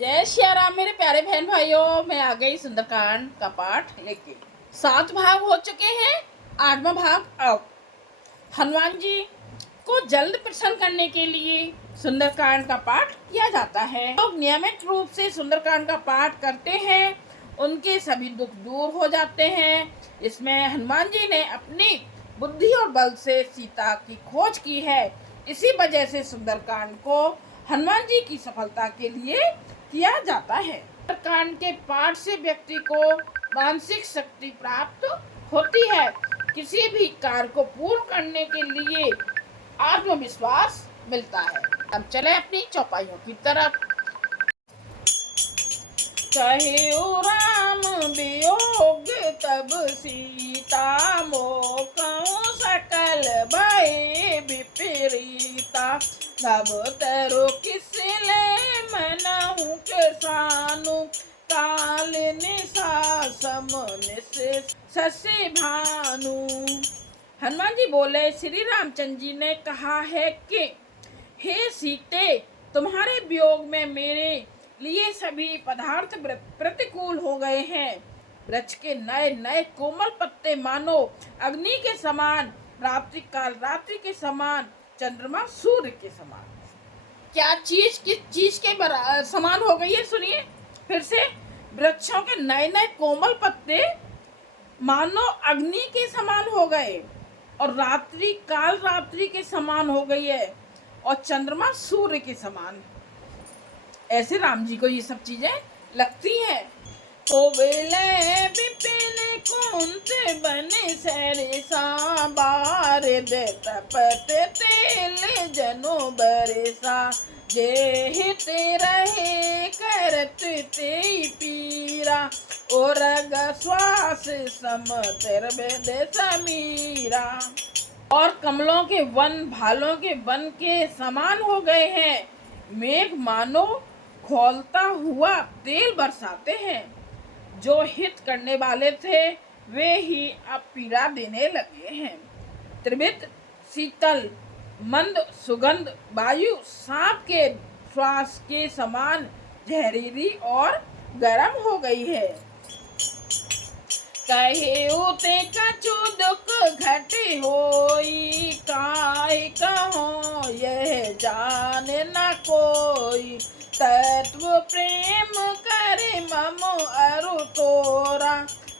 जय श्री राम मेरे प्यारे बहन भाइयों, मैं आ गई सुंदरकांड का पाठ लेके। 7 भाग हो चुके हैं, 8वां भाग अब। हनुमान जी को जल्द प्रसन्न करने के लिए सुंदरकांड का पाठ किया जाता है। लोग नियमित रूप से सुंदरकांड का पाठ करते हैं, उनके सभी दुख दूर हो जाते हैं। इसमें हनुमान जी ने अपनी बुद्धि और बल से सीता की खोज की है। इसी वजह से सुंदरकांड को हनुमान जी की सफलता के लिए किया जाता है। सुंदरकांड के पाठ से व्यक्ति को मानसिक शक्ति प्राप्त होती है, किसी भी कार्य को पूर्ण करने के लिए आत्मविश्वास मिलता है। अब चले अपनी चौपाइयों की तरफ। कहे राम वियोग तब सीता मोह सकल भय विपरीता। तब तरो किसले मनहु के सानु काल निशा शशि भानु। हनुमान जी बोले, श्री रामचंद्र जी ने कहा है कि हे सीते, तुम्हारे वियोग में मेरे लिए सभी पदार्थ प्रतिकूल हो गए हैं। वृक्ष के नए नए कोमल पत्ते मानो अग्नि के समान, रात्रि काल रात्रि के समान, चंद्रमा सूर्य के समान। क्या चीज किस चीज के समान हो गई है? सुनिए फिर से। वृक्षों के नए नए कोमल पत्ते मानो अग्नि के समान हो गए, और रात्रि काल रात्रि के समान हो गई है, और चंद्रमा सूर्य के समान। ऐसे राम जी को ये सब चीजें लगती हैं। कोविले विपिन कुंत बने सरिसा बार दे तपत तेल जनो बरसा। जे हित रहे करत ते पीरा, और श्वास समतर वेद समीरा। और कमलों के वन भालों के वन के समान हो गए हैं। मेघ मानो खौलता हुआ तेल बरसाते हैं। जो हित करने वाले थे वे ही अब पीड़ा देने लगे हैं। त्रिविध शीतल मंद सुगंध वायु सांप के श्वास के समान जहरीली और गर्म हो गई है। कहे उते कछु दुख घटे होई, काहे कहो यह जान न कोई। तत्व प्रेम करे मम अरु तोरा,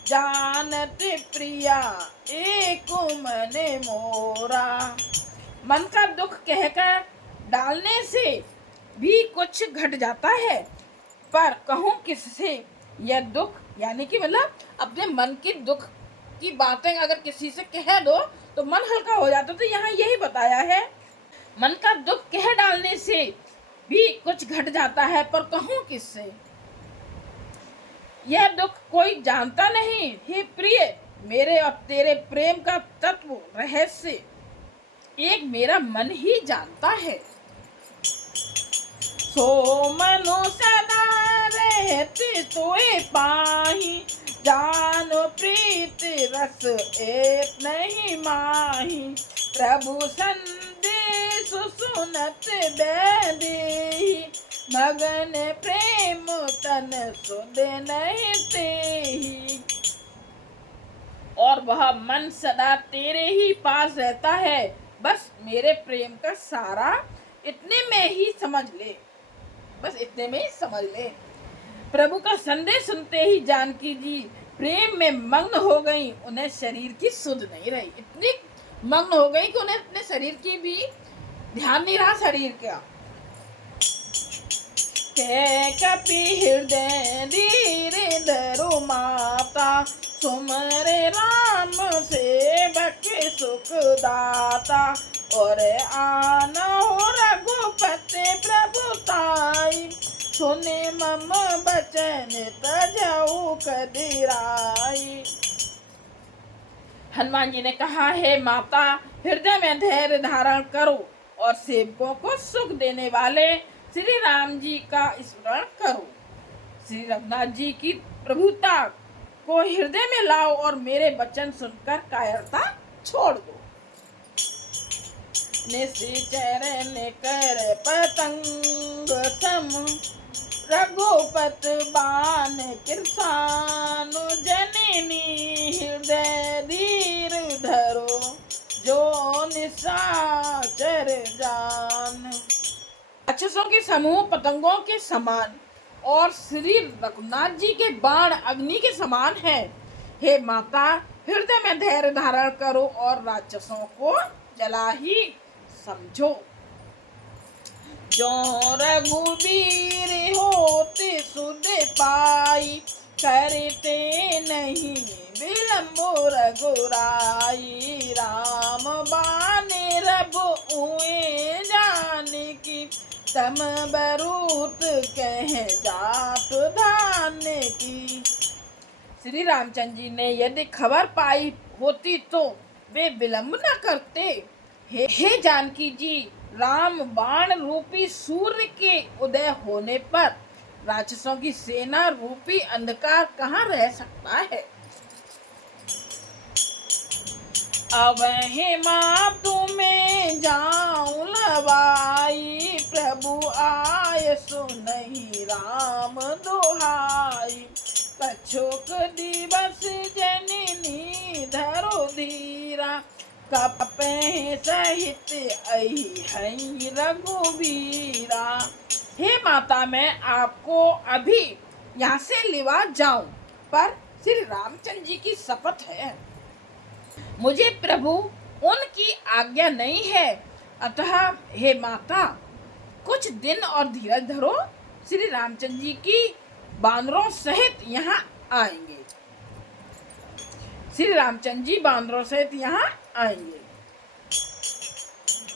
जानत प्रिया एक मन मोरा। मन का दुख कहकर डालने से भी कुछ घट जाता है, पर कहूँ किससे यह दुख, यानी कि मतलब अपने मन की दुख की बातें अगर किसी से कह दो तो मन हल्का हो जाता। तो यहाँ यही बताया है, मन का दुख कह डालने से भी कुछ घट जाता है, पर कहूँ किससे। यह दुख कोई जानता नहीं। हे प्रिय, मेरे और तेरे प्रेम का तत्व रहस्य एक मेरा मन ही जानता है। सो मनो सदा रहते तोए पाही, जानो प्रीत रस एक नहीं माही। प्रभु संदेश सुनत बैदेही, मगन प्रेम तन सुध नहीं तेही। और वह मन सदा तेरे ही पास रहता है, बस मेरे प्रेम का सारा इतने में ही समझ ले, बस इतने में ही समझ ले। प्रभु का संदेश सुनते ही जानकी जी प्रेम में मग्न हो गई। उन्हें शरीर की सुध नहीं रही, इतनी मग्न हो गई कि उन्हें अपने शरीर की भी ध्यान नहीं रहा। शरीर का कपि हृदय धीरे धरो माता, सुमरे राम सेवक सुख दाता। और आनो रघुपति प्रभुताई, सुने मम बचन तजऊ कदिराई। हनुमान जी ने कहा, हे माता, हृदय में धैर्य धारण करो और सेवकों को सुख देने वाले श्री राम जी का स्मरण करो। श्री रघुनाथ जी की प्रभुता को हृदय में लाओ और मेरे वचन सुनकर कायरता छोड़ दो। निशिचर कर पतंग सम रघुपत बान कृसानु जननी हृदय धीर धरो जो निशाचर जान। राक्षसों के समूह पतंगों के समान और श्री रघुनाथ जी के बाण अग्नि के समान है। हे माता, हृदय में धैर्य धारण करो और राक्षसों को जला ही समझो। जो रघुवीर होते सुध पाई, करते नहीं विलंबो रघुराई। राम बाने रब उए जाने की, तम बरूत कह जात धान की। श्री रामचंद्र जी ने यदि खबर पाई होती तो वे विलंब न करते। हे जानकी जी, राम बाण रूपी सूर्य के उदय होने पर राक्षसों की सेना रूपी अंधकार कहाँ रह सकता है। अब हे माँ तुम्हें जाऊं लवाई, प्रभु आय सुनहि राम दुहाई। कछुक दिवस जननी धरो धीरा, कपहि सहित अहि हई रघुवीरा। हे माता, मैं आपको अभी यहाँ से लिवा जाऊं, पर श्री रामचंद्र जी की शपथ है, मुझे प्रभु उनकी आज्ञा नहीं है। अतः हे माता, कुछ दिन और धीरज धरो, श्री रामचंद्र जी की बानरों सहित यहाँ आएंगे। श्री रामचंद्र जी बानरों सहित यहाँ आएंगे।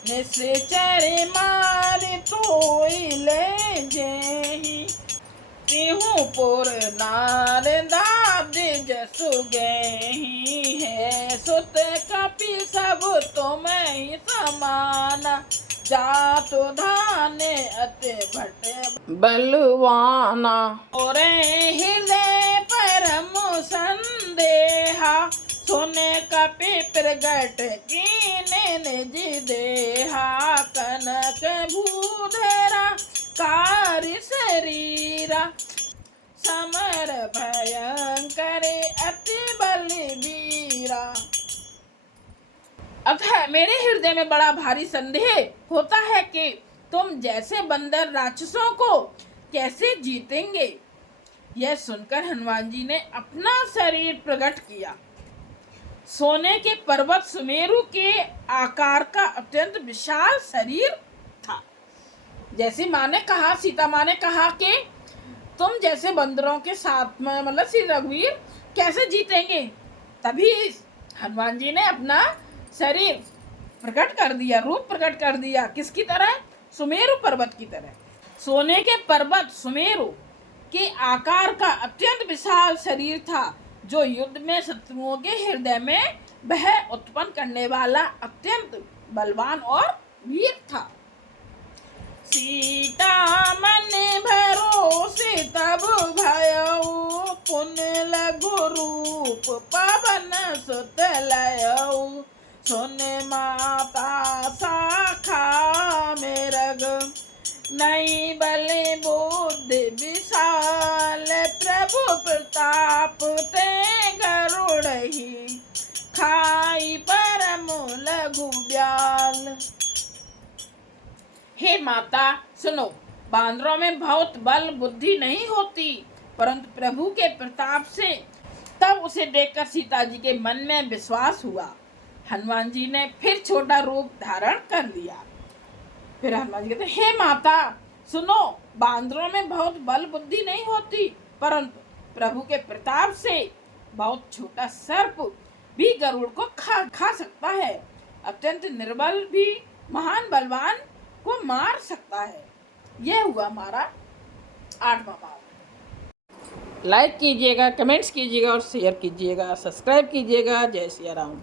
निश्चर मारे तोई ले जेहि, तिहु पुर नार दाद जसु गेहि। है सुत कपि सब तुम ही समाना, जातु धाने अति भट बलवाना। और हृदय परम संदेहा, सुने कपि प्रगट कीने निज देहा। कनक भूधरा कार्य शरीरा, समर भयंकर अति बलवीरा। अतः मेरे हृदय में बड़ा भारी संदेह होता है कि तुम जैसे बंदर राक्षसों को कैसे जीतेंगे। यह सुनकर हनुमान जी ने अपना शरीर प्रकट किया। सोने के पर्वत सुमेरु के आकार का अत्यंत विशाल शरीर था। जैसे माँ ने कहा, सीता माँ ने कहा कि तुम जैसे बंदरों के साथ में मतलब श्री रघुवीर कैसे जीतेंगे। तभी हनुमान जी ने अपना शरीर प्रकट कर दिया, रूप प्रकट कर दिया। किसकी तरह? सुमेरु पर्वत की तरह। सोने के पर्वत सुमेरु के आकार का अत्यंत विशाल शरीर था, जो युद्ध में शत्रुओं के हृदय में भय उत्पन्न करने वाला अत्यंत बलवान और वीर था। सीता मन भरोसे तब भयऊ, पुन लघु रूप पवन सुत लयऊ। सुन माता शाखा में रग, नहीं बल बुद्धि विशाल। प्रभु प्रताप ते गरुड़ ही, खाई परम लघु ब्याल। हे माता सुनो, बांदरों में बहुत बल बुद्धि नहीं होती, परंतु प्रभु के प्रताप से तब उसे देखकर सीता जी के मन में विश्वास हुआ। हनुमान जी ने फिर छोटा रूप धारण कर लिया। फिर हनुमान जी कहते, हे माता सुनो, बांदरों में बहुत बल बुद्धि नहीं होती, परंतु प्रभु के प्रताप से बहुत छोटा सर्प भी गरुड़ को खा सकता है। अत्यंत निर्बल भी महान बलवान को मार सकता है। यह हुआ हमारा 8वां भाग। लाइक कीजिएगा, कमेंट्स कीजिएगा और शेयर कीजिएगा, सब्सक्राइब कीजिएगा। जय सिया राम।